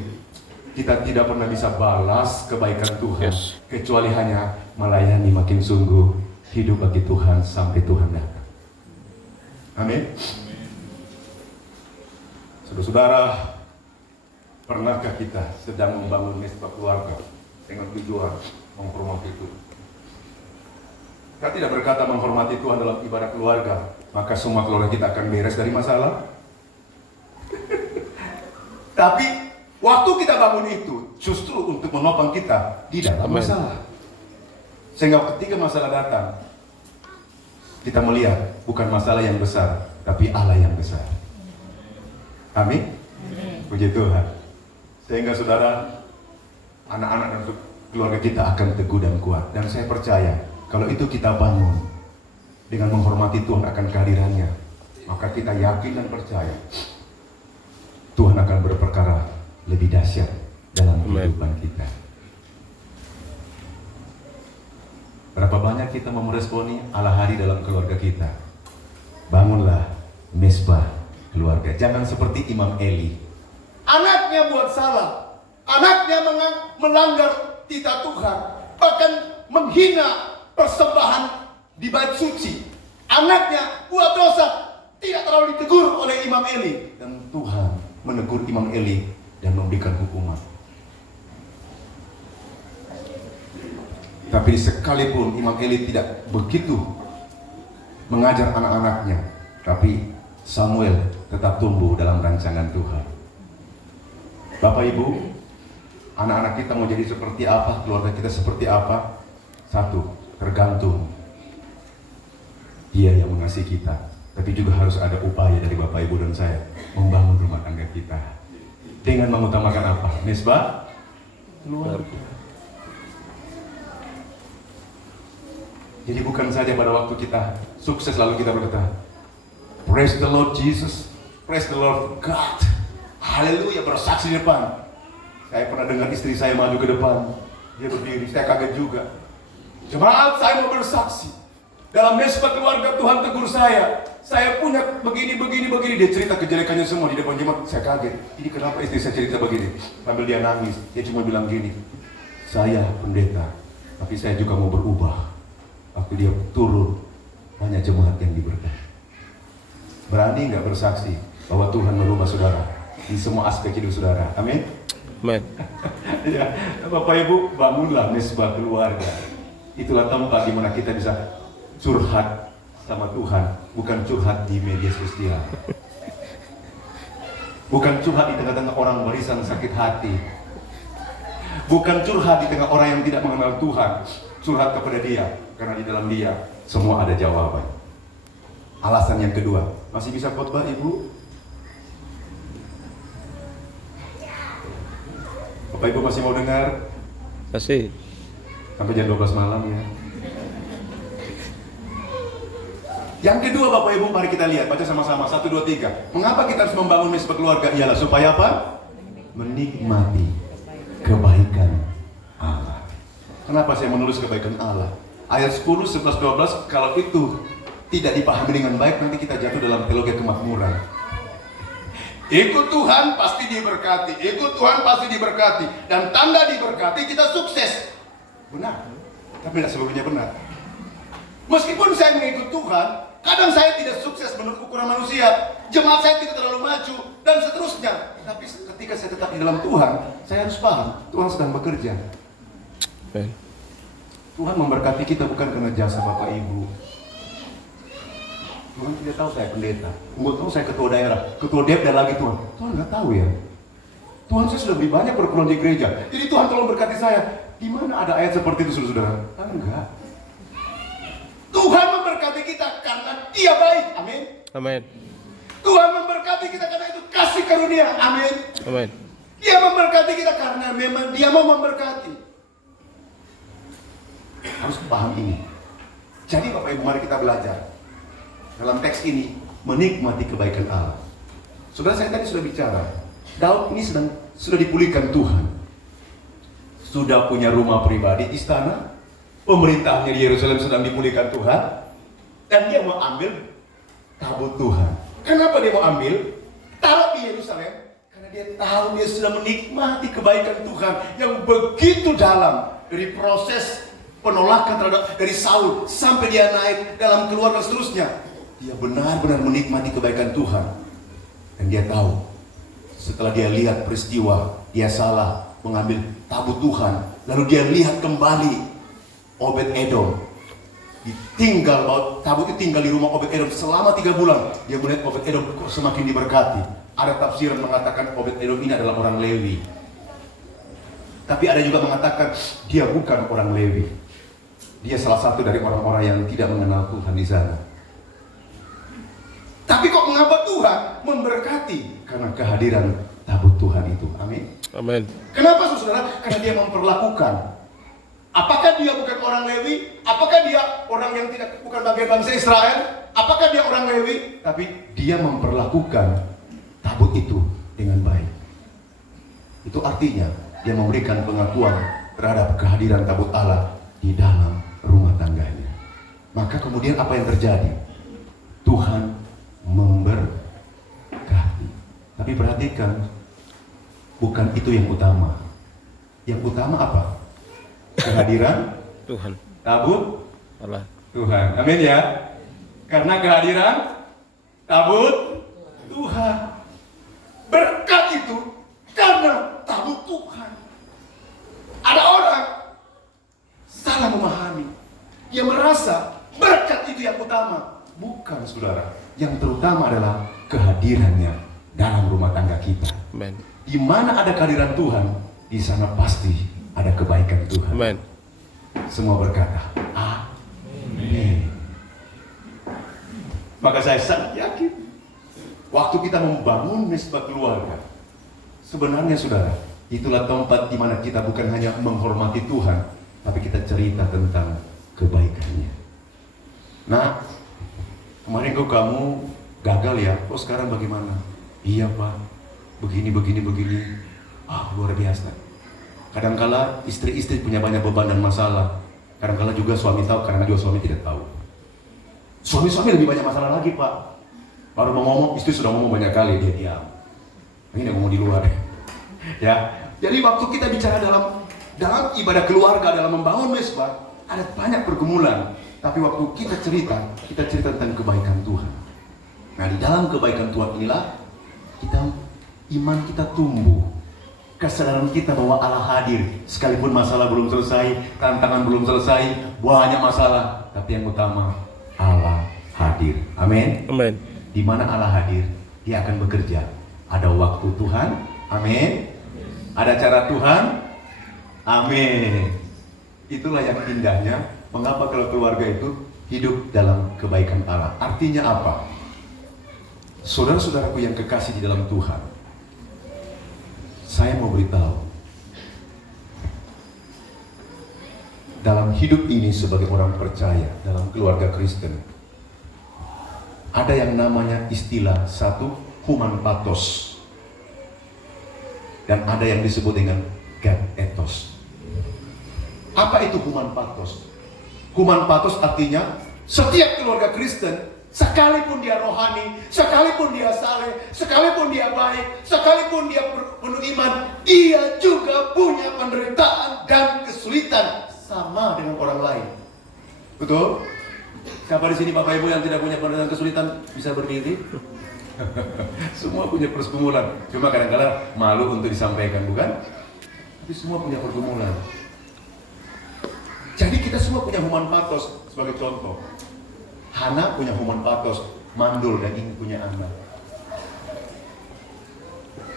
kita tidak pernah bisa balas kebaikan Tuhan, kecuali hanya melayani makin sungguh, hidup bagi Tuhan sampai Tuhan datang. Amin. Saudara-saudara, pernahkah kita sedang membangun mesbah keluarga dengan tujuan menghormati Tuhan? Kita tidak berkata menghormati Tuhan dalam ibadah keluarga, maka semua keluarga kita akan beres dari masalah. Tapi waktu kita bangun itu justru untuk menopang kita di dalam masalah. Sehingga ketika masalah datang, kita melihat bukan masalah yang besar, tapi Allah yang besar. Amin. Puji Tuhan. Sehingga saudara, anak-anak dan keluarga kita akan teguh dan kuat. Dan saya percaya, kalau itu kita bangun dengan menghormati Tuhan akan kehadirannya, maka kita yakin dan percaya Tuhan akan berperkara lebih dahsyat dalam kehidupan kita. Berapa banyak kita mau meresponi Allah hari dalam keluarga kita? Bangunlah mesbah keluarga. Jangan seperti Imam Eli. Anaknya buat salah, anaknya melanggar titah Tuhan, bahkan menghina persembahan di bait suci. Anaknya buat dosa, tidak terlalu ditegur oleh Imam Eli, dan Tuhan menegur Imam Eli dan memberikan hukuman. Tapi sekalipun Imam Eli tidak begitu mengajar anak-anaknya, tapi Samuel tetap tumbuh dalam rancangan Tuhan. Bapak Ibu, anak-anak kita mau jadi seperti apa, keluarga kita seperti apa? Satu, tergantung Dia yang mengasihi kita, tapi juga harus ada upaya dari Bapak Ibu dan saya membangun rumah tangga kita dengan mengutamakan apa? Mesbah keluarga. Jadi bukan saja pada waktu kita sukses lalu kita berkata, praise the Lord Jesus, praise the Lord God, haleluya, bersaksi di depan. Saya pernah dengar istri saya maju ke depan, dia berdiri, saya kaget juga. Jemaat, saya mau bersaksi. Dalam mesbah keluarga Tuhan tegur saya punya begini, dia cerita kejelekannya semua di depan jemaat. Saya kaget, ini kenapa istri saya cerita begini? Sambil dia nangis, dia cuma bilang gini, saya pendeta, tapi saya juga mau berubah. Waktu dia turun, banyak jemaat yang diberkati. Berani nggak bersaksi bahwa Tuhan merubah saudara di semua aspek hidup saudara? Amin. Amin. Ya, Bapak Ibu, bangunlah mesbah keluarga. Itulah tempat di mana kita bisa curhat sama Tuhan, bukan curhat di media sosial. Bukan curhat di tengah-tengah orang barisan sakit hati. Bukan curhat di tengah orang yang tidak mengenal Tuhan. Curhat kepada Dia, karena di dalam Dia semua ada jawaban. Alasan yang kedua, masih bisa khotbah Ibu? Bapak Ibu masih mau dengar? Masih. Sampai jam 12 malam ya. Yang kedua Bapak Ibu, mari kita lihat, baca sama-sama, 1, 2, 3. Mengapa kita harus membangun mesbah keluarga? Ialah supaya apa? Menikmati kebaikan Allah. Kenapa saya menulis kebaikan Allah? Ayat 10, 11, 12, kalau itu tidak dipahami dengan baik, nanti kita jatuh dalam teologi kemakmuran. Ikut Tuhan pasti diberkati, ikut Tuhan pasti diberkati, dan tanda diberkati kita sukses. Benar, tapi tidak seluruhnya benar. Meskipun saya mengikut Tuhan, kadang saya tidak sukses menurut ukuran manusia, jemaat saya tidak terlalu maju, dan seterusnya. Tapi ketika saya tetap di dalam Tuhan, saya harus paham, Tuhan sedang bekerja. Tuhan memberkati kita bukan karena jasa Bapak Ibu. Tuhan tidak tahu saya pendeta, Tuhan tahu saya ketua daerah, ketua DPR lagi Tuhan nggak tahu ya. Tuhan, saya sudah beri banyak perpuluhan di gereja, jadi Tuhan tolong berkati saya. Di mana ada ayat seperti itu, saudara? Enggak. Tuhan memberkati kita karena Dia baik. Amin. Amin. Tuhan memberkati kita karena itu kasih karunia. Amin. Amin. Dia memberkati kita karena memang Dia mau memberkati. Harus paham ini. Jadi Bapak Ibu, mari kita belajar dalam teks ini menikmati kebaikan Allah. Saudara, saya tadi sudah bicara, Daud ini sudah dipulihkan Tuhan. Sudah punya rumah pribadi, istana, pemerintahnya di Yerusalem sedang dipulihkan Tuhan, dan dia mau ambil tabut Tuhan. Kenapa dia mau ambil? Taruh di Yerusalem, karena dia tahu dia sudah menikmati kebaikan Tuhan yang begitu dalam. Dari proses penolakan terhadap dari Saul sampai dia naik dalam keluarga seterusnya, dia benar-benar menikmati kebaikan Tuhan. Dan dia tahu, setelah dia lihat peristiwa, dia salah mengambil tabut Tuhan, lalu dia lihat kembali Obed-Edom ditinggal, bahwa tabut itu tinggal di rumah Obed-Edom selama 3 bulan. Dia melihat Obed-Edom kok semakin diberkati. Ada tafsiran mengatakan Obed-Edom ini adalah orang Lewi, tapi ada juga mengatakan dia bukan orang Lewi. Dia salah satu dari orang-orang yang tidak mengenal Tuhan di sana. Tapi kok mengapa Tuhan memberkati? Karena kehadiran tabut Tuhan itu. Amin. Amin. Kenapa saudara? Karena dia memperlakukan. Apakah dia bukan orang Lewi? Apakah dia orang yang bukan bagian bangsa Israel? Apakah dia orang Lewi? Tapi dia memperlakukan tabut itu dengan baik. Itu artinya dia memberikan pengakuan terhadap kehadiran tabut Allah di dalam rumah tangganya. Maka kemudian apa yang terjadi? Tuhan memberkati. Tapi perhatikan, bukan itu yang utama. Yang utama apa? Kehadiran Tuhan. tabut Allah. Tuhan. Amin ya. Karena kehadiran tabut Tuhan. Berkat itu karena tabut Tuhan. Ada orang salah memahami. Dia merasa berkat itu yang utama. Bukan, saudara. Yang terutama adalah kehadirannya dalam rumah tangga kita. Amin. Di mana ada kehadiran Tuhan, di sana pasti ada kebaikan Tuhan. Amin. Semua berkata, amin. Maka saya sangat yakin, waktu kita membangun mesbah keluarga, sebenarnya saudara, itulah tempat di mana kita bukan hanya menghormati Tuhan, tapi kita cerita tentang kebaikannya. Nah, kemarin kamu gagal ya, sekarang bagaimana? Iya Pak, begini. Luar biasa. Kadangkala istri-istri punya banyak beban dan masalah. Kadangkala juga suami tahu, kadang juga suami tidak tahu. Suami lebih banyak masalah lagi Pak. Baru mau ngomong, istri sudah ngomong banyak kali, dia diam. Ini dia ngomong di luar. Ya, jadi waktu kita bicara dalam ibadah keluarga, dalam membangun mesbah, ada banyak pergumulan. Tapi waktu kita cerita tentang kebaikan Tuhan. Nah, di dalam kebaikan Tuhan inilah iman kita tumbuh. Kesadaran kita bahwa Allah hadir, sekalipun masalah belum selesai, tantangan belum selesai, banyak masalah, tapi yang utama Allah hadir. Amin. Amin. Di mana Allah hadir, Dia akan bekerja. Ada waktu Tuhan, amin. Ada cara Tuhan, amin. Itulah yang indahnya. Mengapa kalau keluarga itu hidup dalam kebaikan Allah? Artinya apa? Saudara-saudaraku yang kekasih di dalam Tuhan, saya mau beritahu, dalam hidup ini sebagai orang percaya, dalam keluarga Kristen, ada yang namanya istilah satu, human pathos, dan ada yang disebut dengan God ethos. Apa itu human pathos? Human pathos artinya setiap keluarga Kristen, sekalipun dia rohani, sekalipun dia saleh, sekalipun dia baik, sekalipun dia penuh iman, dia juga punya penderitaan dan kesulitan sama dengan orang lain. Betul? Siapa di sini Bapak Ibu yang tidak punya penderitaan kesulitan bisa berdiri? Semua punya pergumulan. Cuma kadang-kadang malu untuk disampaikan, bukan? Tapi semua punya pergumulan. Jadi kita semua punya human pathos. Sebagai contoh, Hana punya human pathos, mandul dan ingin punya anak.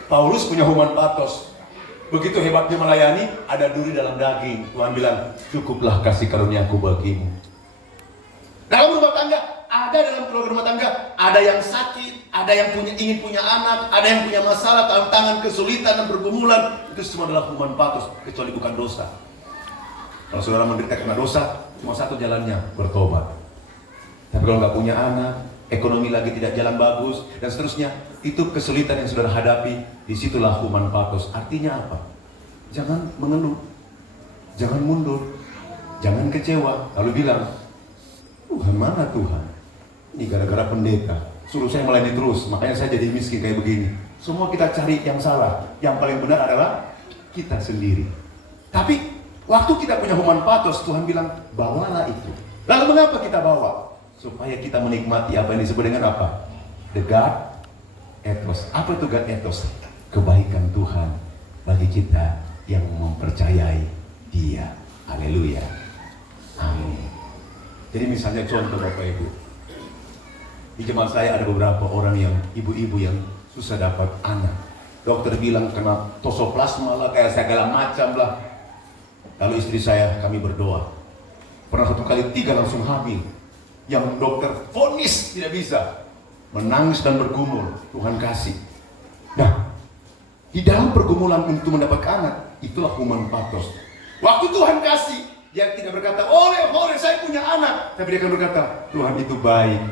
Paulus punya human patos. Begitu hebatnya melayani, ada duri dalam daging. Tuhan bilang, cukuplah kasih karuniaku bagimu. Dalam rumah tangga, ada dalam keluarga rumah tangga, ada yang sakit, ada yang ingin punya anak, ada yang punya masalah, tantangan, kesulitan, dan pergumulan. Itu semua adalah human patos, kecuali bukan dosa. Kalau saudara menderita karena dosa, cuma satu jalannya, bertobat. Tapi kalau nggak punya anak, ekonomi lagi tidak jalan bagus, dan seterusnya, itu kesulitan yang saudara hadapi, disitulah human patos. Artinya apa? Jangan mengeluh, jangan mundur, jangan kecewa. Lalu bilang, Tuhan mana Tuhan? Ini gara-gara pendeta, suruh saya melayani terus, makanya saya jadi miskin kayak begini. Semua kita cari yang salah, yang paling benar adalah kita sendiri. Tapi waktu kita punya human patos, Tuhan bilang, bawalah itu. Lalu mengapa kita bawa? Supaya kita menikmati apa yang disebut dengan apa? The God ethos. Apa itu God ethos? Kebaikan Tuhan bagi kita yang mempercayai Dia. Haleluya. Amin. Jadi misalnya contoh Bapak Ibu, di jemaat saya ada beberapa orang yang ibu-ibu yang susah dapat anak. Dokter bilang kena tosoplasma lah, kayak segala macam lah. Lalu istri saya, kami berdoa. Pernah 1 kali 3 langsung hamil. Yang dokter vonis tidak bisa. Menangis dan bergumul, Tuhan kasih. Nah, di dalam pergumulan untuk mendapatkan anak, itulah human patos. Waktu Tuhan kasih, dia tidak berkata, oleh saya punya anak. Tapi dia akan berkata, Tuhan itu baik.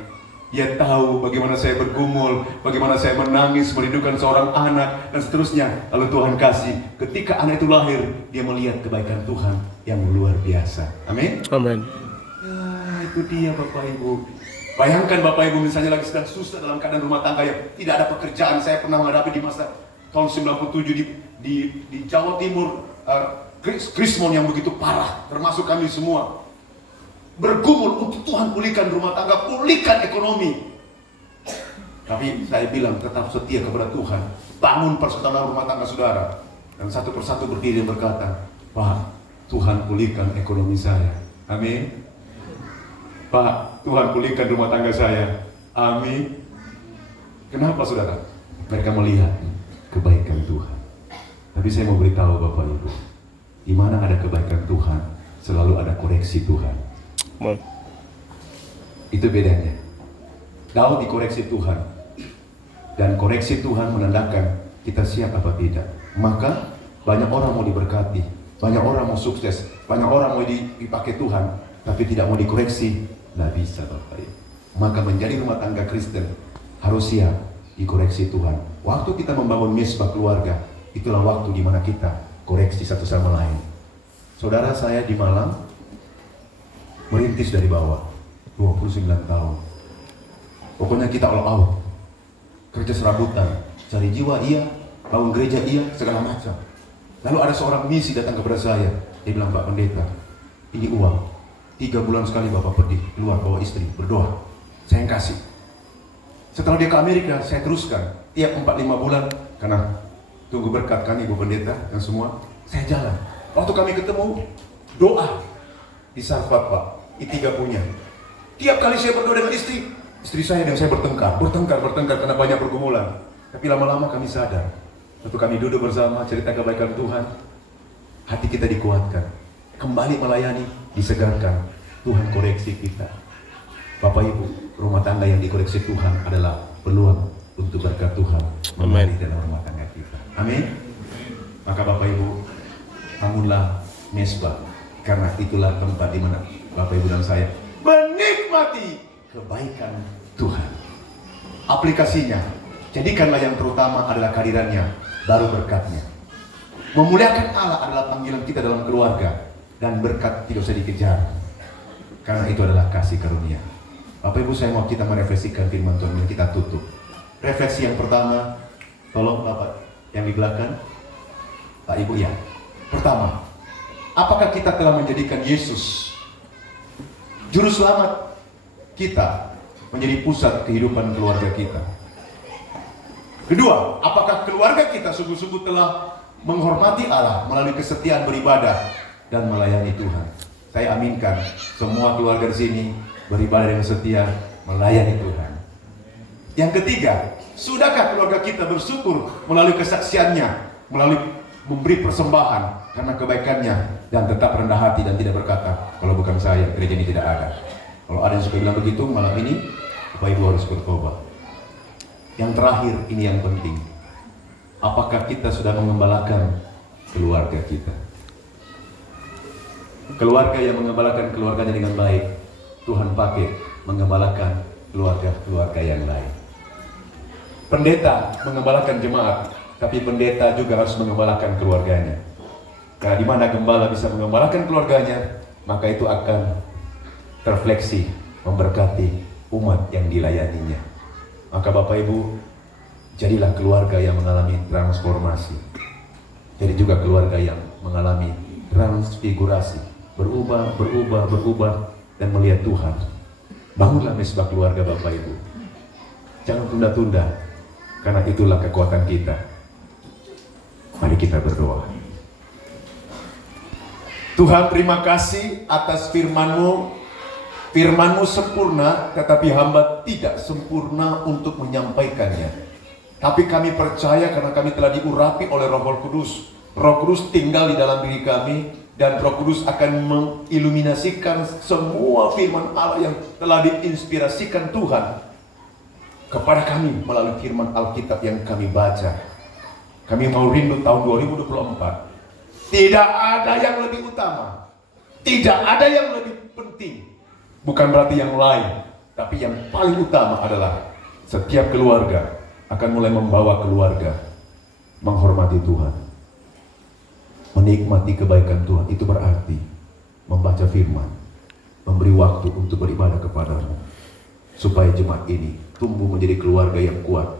Dia tahu bagaimana saya bergumul, bagaimana saya menangis, merindukan seorang anak, dan seterusnya. Lalu Tuhan kasih, ketika anak itu lahir, dia melihat kebaikan Tuhan yang luar biasa. Amin? Amin. Ya, itu dia Bapak Ibu. Bayangkan Bapak Ibu misalnya lagi sedang susah dalam keadaan rumah tangga yang tidak ada pekerjaan. Saya pernah menghadapi di masa tahun 97 di Jawa Timur, krismon yang begitu parah, termasuk kami semua. Bergumul untuk Tuhan pulihkan rumah tangga, pulihkan ekonomi. Tapi saya bilang tetap setia kepada Tuhan. Bangun persekutuan rumah tangga saudara. Dan satu persatu berdiri dan berkata, Pak, Tuhan pulihkan ekonomi saya. Amin. Pak, Tuhan pulihkan rumah tangga saya. Amin. Kenapa saudara? Mereka melihat kebaikan Tuhan. Tapi saya mau beritahu Bapak Ibu, di mana ada kebaikan Tuhan, selalu ada koreksi Tuhan. Itu bedanya. Daud dikoreksi Tuhan, dan koreksi Tuhan menandakan kita siap apa tidak. Maka banyak orang mau diberkati, banyak orang mau sukses, banyak orang mau dipakai Tuhan, tapi tidak mau dikoreksi. Nggak bisa Bapak Ibu. Maka menjadi rumah tangga Kristen harus siap dikoreksi Tuhan. Waktu kita membangun mesbah keluarga, itulah waktu di mana kita koreksi satu sama lain. Saudara saya di Malang merintis dari bawah, 29 tahun. Pokoknya kita all out, kerja serabutan, cari jiwa iya, bangun gereja iya, segala macam. Lalu ada seorang misi datang kepada saya. Dia bilang, Pak Pendeta, ini uang. 3 bulan sekali Bapak pergi keluar bawa istri, berdoa. Saya yang kasih. Setelah dia ke Amerika, saya teruskan. Tiap 4-5 bulan, karena tunggu berkat kami Ibu Pendeta dan semua, saya jalan. Waktu kami ketemu, doa di Sarfat Pak, I3 punya. Tiap kali saya berdoa dengan istri saya dan saya bertengkar karena banyak pergumulan. Tapi lama-lama kami sadar. Waktu kami duduk bersama, cerita kebaikan Tuhan, hati kita dikuatkan. Kembali melayani, disegarkan. Tuhan koreksi kita. Bapak Ibu, rumah tangga yang dikoreksi Tuhan adalah peluang untuk berkat Tuhan mengalir dalam rumah tangga kita. Amin. Maka Bapak Ibu, bangunlah mesbah, karena itulah tempat di mana Bapak Ibu dan saya menikmati kebaikan Tuhan. Aplikasinya, jadikanlah yang terutama adalah kehadirannya, baru berkatnya. Memuliakan Allah adalah panggilan kita dalam keluarga, dan berkat tidak usah dikejar, karena itu adalah kasih karunia. Bapak Ibu, saya mau kita merefleksikan firman Tuhan yang kita tutup. Refleksi yang pertama, tolong Bapak yang di belakang, Pak Ibu ya. Pertama, apakah kita telah menjadikan Yesus Juru Selamat kita menjadi pusat kehidupan keluarga kita? Kedua, apakah keluarga kita sungguh-sungguh telah menghormati Allah melalui kesetiaan beribadah dan melayani Tuhan? Saya aminkan semua keluarga di sini beribadah dengan setia, melayani Tuhan. Yang ketiga, sudahkah keluarga kita bersyukur melalui kesaksiannya, melalui memberi persembahan karena kebaikannya, dan tetap rendah hati dan tidak berkata, kalau bukan saya, gereja ini tidak ada. Kalau ada yang suka bilang begitu, malam ini Bapak Ibu harus bertobat. Yang terakhir, ini yang penting. Apakah kita sudah mengembalakan keluarga kita? Keluarga yang mengembalakan keluarganya dengan baik, Tuhan pakai mengembalakan keluarga-keluarga yang lain. Pendeta mengembalakan jemaat, tapi pendeta juga harus mengembalakan keluarganya. Karena di mana gembala bisa mengembalakan keluarganya, maka itu akan terfleksi memberkati umat yang dilayaninya. Maka Bapak Ibu, jadilah keluarga yang mengalami transformasi. Jadi juga keluarga yang mengalami transfigurasi, berubah, dan melihat Tuhan. Bangunlah mesbah keluarga Bapak Ibu. Jangan tunda-tunda, karena itulah kekuatan kita. Mari kita berdoa. Tuhan, terima kasih atas firman-Mu. Firman-Mu sempurna, tetapi hamba tidak sempurna untuk menyampaikannya. Tapi kami percaya karena kami telah diurapi oleh Roh Kudus. Roh Kudus tinggal di dalam diri kami, dan Roh Kudus akan mengiluminasikan semua firman Allah yang telah diinspirasikan Tuhan kepada kami melalui firman Alkitab yang kami baca. Kami mau rindu tahun 2024. Tidak ada yang lebih utama, tidak ada yang lebih penting. Bukan berarti yang lain, tapi yang paling utama adalah setiap keluarga akan mulai membawa keluarga menghormati Tuhan, menikmati kebaikan Tuhan. Itu berarti membaca firman, memberi waktu untuk beribadah kepadamu, supaya jemaat ini tumbuh menjadi keluarga yang kuat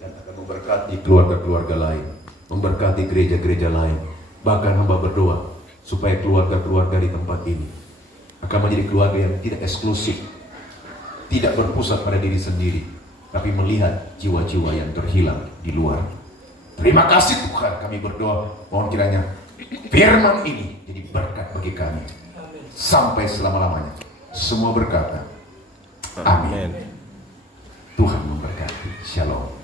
dan akan memberkati keluarga-keluarga lain, memberkati gereja-gereja lain. Bahkan hamba berdoa supaya keluarga-keluarga di tempat ini akan menjadi keluarga yang tidak eksklusif, tidak berpusat pada diri sendiri, tapi melihat jiwa-jiwa yang terhilang di luar. Terima kasih Tuhan, kami berdoa, mohon kiranya firman ini jadi berkat bagi kami sampai selama-lamanya. Semua berkata, amin. Tuhan memberkati. Shalom.